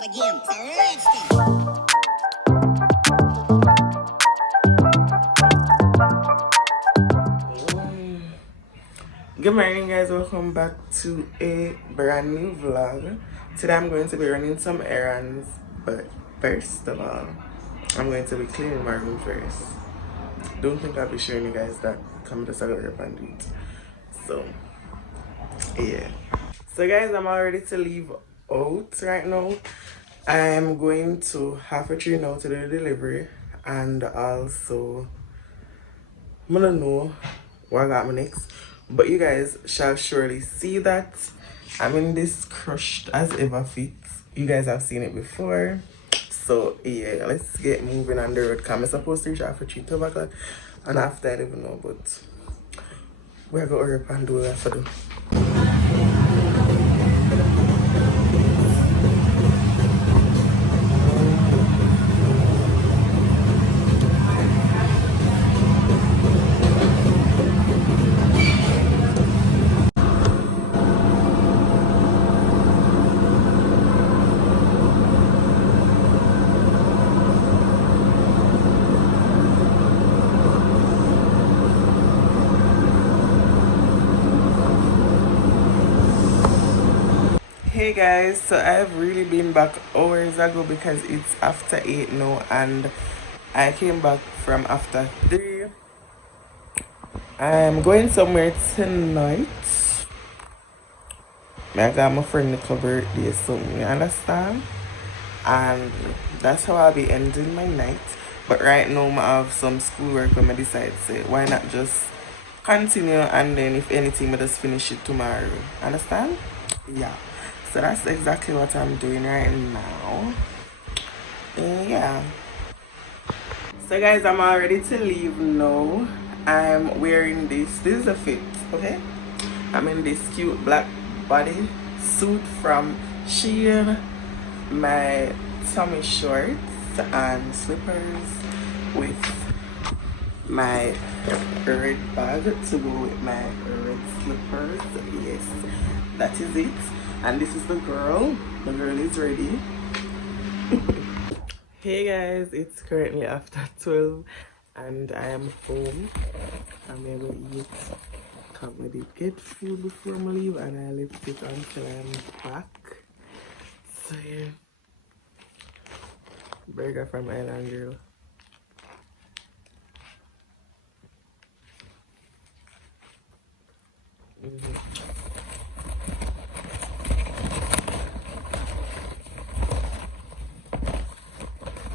Good morning, guys. Welcome back to a brand new vlog. Today I'm going to be running some errands, but first of all, I'm going to be cleaning my room first. Don't think I'll be showing you guys that. Come to start up and do it. So yeah. So guys, I'm all ready to leave out right now. I'm going to half a tree now to do the delivery, and also I don't know what I got me next, but you guys shall surely see that I'm in this crushed as ever fit. You guys have seen it before. So yeah, let's get moving on the road. I'm supposed to reach after 3 o'clock, and after I don't even know, but we're gonna hurry up and do what we have to do. Hey guys, so I've really been back hours ago because it's after 8 now, and I came back from after 3. I'm going somewhere tonight. I got my friend Nicole birthday, so you understand? And that's how I'll be ending my night. But right now I have some schoolwork when I decide say why not just continue, and then if anything I just finish it tomorrow. Understand? Yeah. So that's exactly what I'm doing right now. And yeah. So guys, I'm all ready to leave now. I'm wearing this. This is a fit, okay? I'm in this cute black body suit from Shein, my tummy shorts and slippers with my red bag to go with my red slippers. Yes, that is it. And this is the girl. The girl is ready. Hey guys, it's currently after 12 and I am home. I'm able to eat. I did get food before I leave, and I left it until I'm back. So yeah, burger from Island Girl.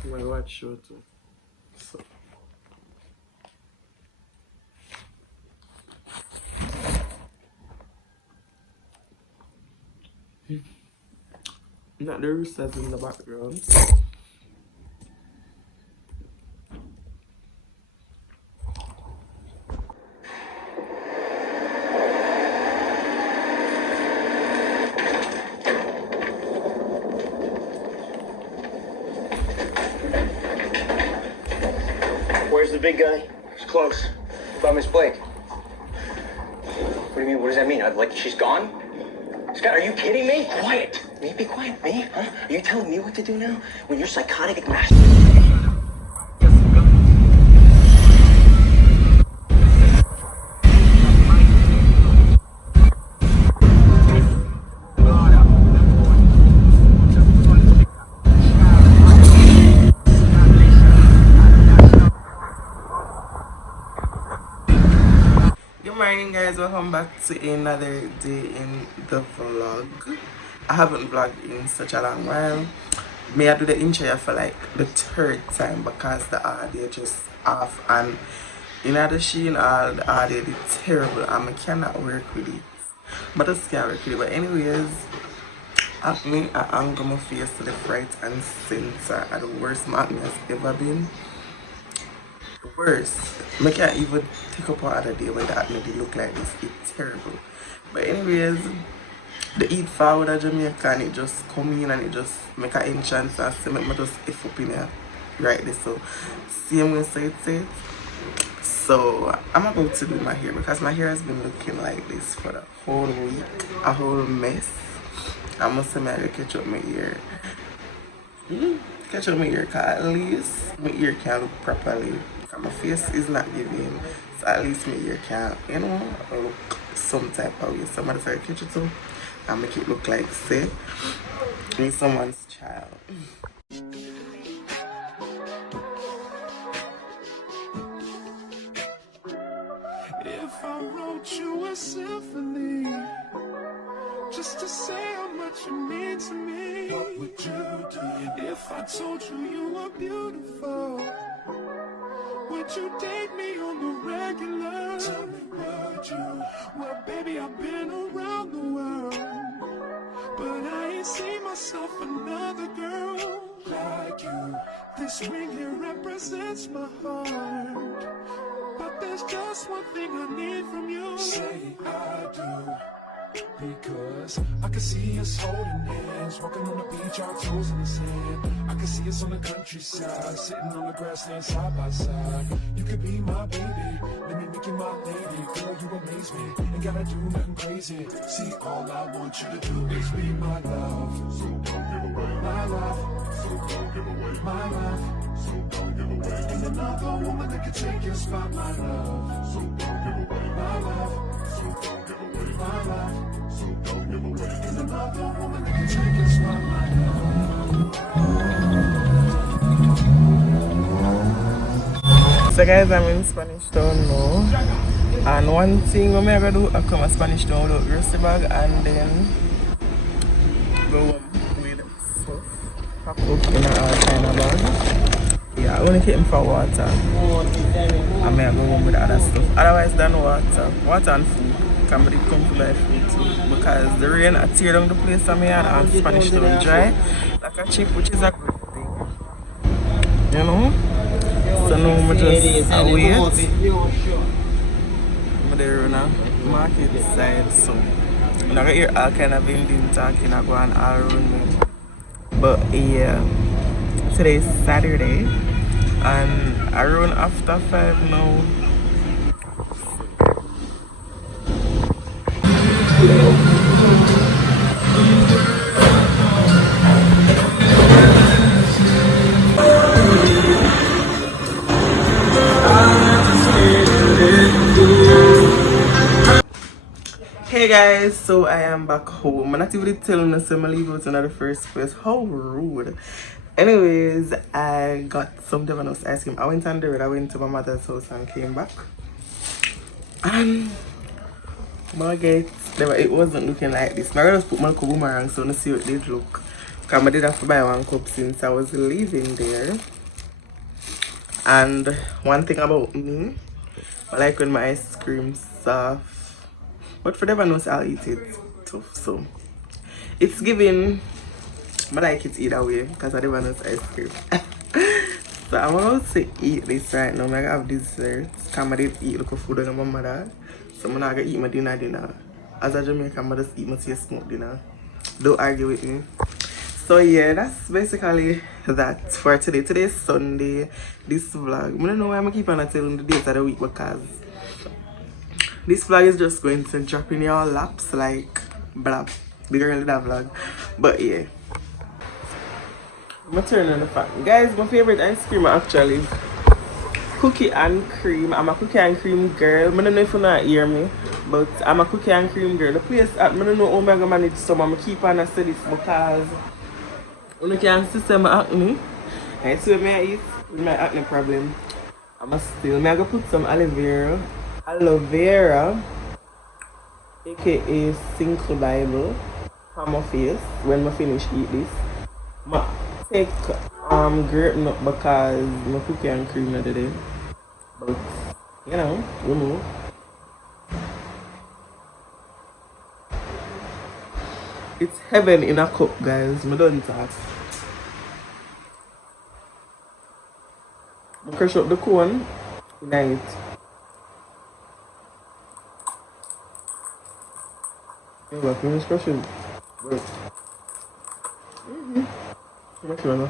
I'm gonna watch show too. So. Not the roosters in the background. Where's the big guy? He's close. What about Miss Blake? What do you mean? What does that mean? Like she's gone? Scott, are you kidding me? Quiet. Me? Be quiet. Me? Huh? Are you telling me what to do now? When you're psychotic master. Good morning guys, welcome back to another day in the vlog. I haven't vlogged in such a long while. May I do the intro for like the 3rd time because the audio just off, and in the Shein all the audio is terrible and I cannot work with it. But I just can't work with it. But anyways, acne, I angle my face to the right and center are the worst my acne has ever been. Worse, I can't even take up another day where the acne they look like this. It's terrible. But anyways, the eat forward at Jamaica, and it just come in and it just make an entrance and say make me just F up in here right there. So same way so it says. So I'm about to do my hair because my hair has been looking like this for the whole week. A whole mess. I must say I gotta catch up my hair. Catch up my ear, cause at least my ear can look properly. Cause my face is not giving, so at least my ear can, look some type of way. Somebody say catch it too, and make it look like say me someone's child. If I wrote you a symphony, just to say how much you mean to me, what would you do? If I told you you were beautiful, would you date me on the regular? Tell me, would you? Well, baby, I've been around the world, but I ain't seen myself another girl like you. This ring here represents my heart, but there's just one thing I need from you. Say I do. Because I can see us holding hands, walking on the beach, our toes in the sand. I can see us on the countryside, sitting on the grassland side by side. You could be my baby, let me make you my lady. Girl, you amaze me, ain't gotta do nothing crazy. See, all I want you to do is be my love. So don't give away my love. So don't give away my love. So don't give away. Ain't another woman that can take your spot, my love. So don't give away my love. So don't give away my love. So don't give away. Ain't another woman that can take your spot, my love. So guys, I'm in Spanish Town now, and one thing I'm gonna do, I come to Spanish Town without grocery bag, and then go home with stuff, pack up in all kind of bag. Yeah, I only keep him for water, and I go home with other stuff. Otherwise than water and food. Somebody come to buy food too, because the rain I tear down the place on me and Spanish Town dry like a chip, which is a good thing, you know. So now I'm just wait. I'm there on a market side, so I'm gonna hear all kind of vending talking and going all around me. But yeah, today is Saturday, and around after 5 now. Hey guys, so I am back home. I'm not even telling us I'm leaving out in the first place. How rude. Anyways, I got some Devanos ice cream. I went on the road, I went to my mother's house and came back. And my gate, it wasn't looking like this. I just put my boomerang so to see what they look. Because I did have to buy one cup since I was leaving there. And one thing about me, I like when my ice cream's soft. But for them, I'll eat it tough. So it's giving, but I like it either way because I never know ice cream. So I'm about to eat this right now. I have dessert. I did eat local food with my mother. So I'm not gonna eat my dinner. As a Jamaican, I just eat my smoke dinner. Don't argue with me. So yeah, that's basically that for today. Today is Sunday. This vlog, I don't know why I'm keep on telling the days of the week because this vlog is just going to drop in your laps like blah, the girl in that vlog. But yeah, I'm gonna turn on the fan. Guys, my favorite ice cream actually cookie and cream. I'm a cookie and cream girl. I don't know if you not hear me, but I'm a cookie and cream girl. The place I don't know how I'm gonna manage some. I'm gonna keep on and say this because you can see my acne. And so when I eat with my acne problem, I'm gonna put some aloe vera, aka Single Bible, on my face when I finish eat this. I take grape nut because my cookie and cream not today. But you know, we move. It's heaven in a cup, guys. I don't talk. I crush up the cone in it. Yeah, finish crushing. Wait. Much better.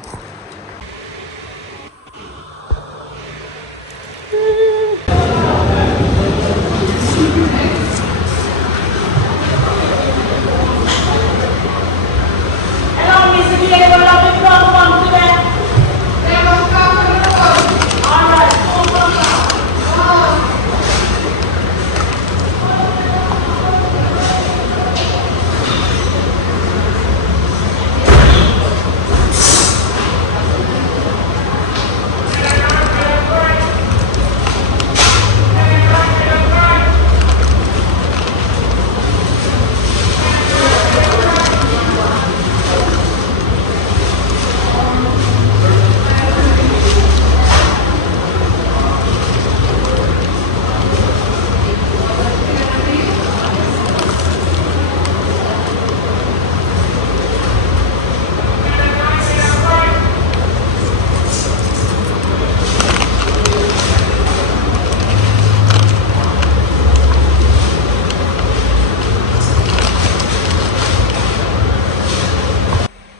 Hello, Miss Diego, love you,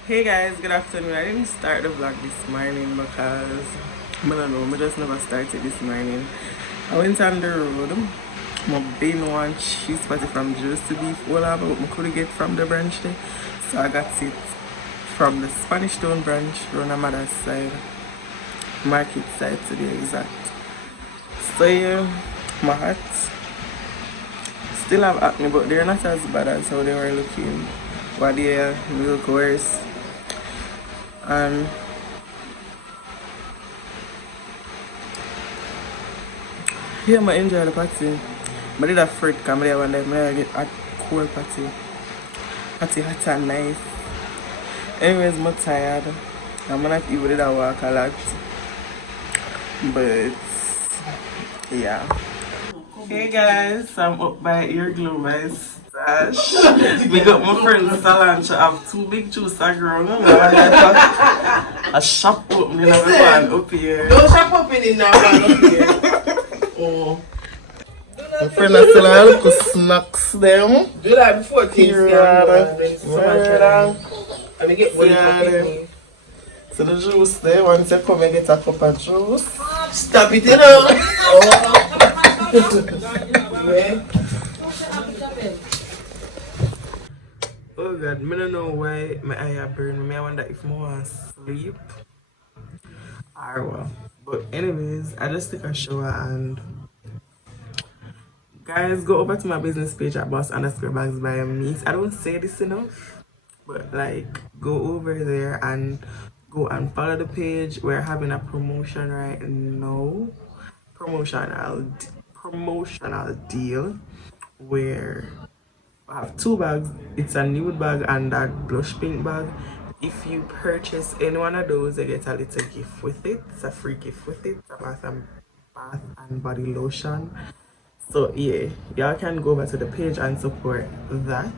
Hey guys, good afternoon. I didn't start the vlog this morning because I don't know, I just never started this morning. I went on the road. I been one cheese patty from Juice to Beef Ola, but I couldn't get from the branch there. So I got it from the Spanish Town branch, on my mother's side, market side to be exact. So yeah, my hat still have acne, but they're not as bad as how they were looking. But they look worse. And yeah, I enjoy the party. I did a fruit come there one day. I get a cool party. Party hot and nice. Anyways, I'm tired. I'm not even did a walk a lot. But yeah. Hey guys, I'm up by Ear Glow by Stash. We got my friend Solange. I have two big juicer girls. A shop opening of one up here. Don't shop opening now, man, up here. Oh. My friend is still a little snacks them. Do that before things Yeah, get Let me get one yeah. So the juice there, once you come and get a cup of juice. Stop it, you know. Yeah. Oh god, I don't know why my eye are burning me. I wonder if I want to sleep or what. But anyways, I just took a shower and guys, go over to my business page at boss_bags by me. I don't say this enough, but like go over there and go and follow the page. We're having a promotion right now. Promotional deal where I have two bags. It's a nude bag and that blush pink bag. If you purchase any one of those, you get a little gift with it. It's a free gift with it. A bath and body lotion. So yeah, y'all can go back to the page and support that.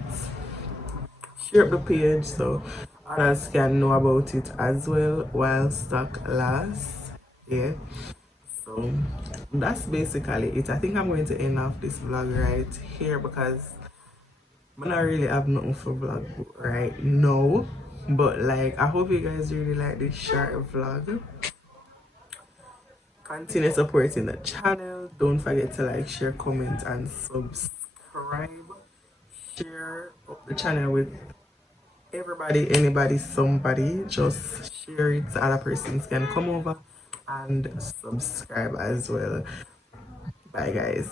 Share up the page so others can know about it as well while stock lasts. Yeah. So that's basically it. I think I'm going to end off this vlog right here because I don't really have nothing for vlog right now. But like I hope you guys really like this short vlog. Continue supporting the channel. Don't forget to like, share, comment, and subscribe. Share up the channel with everybody, anybody, somebody. Just share it so other persons can come over and subscribe as well. Bye guys.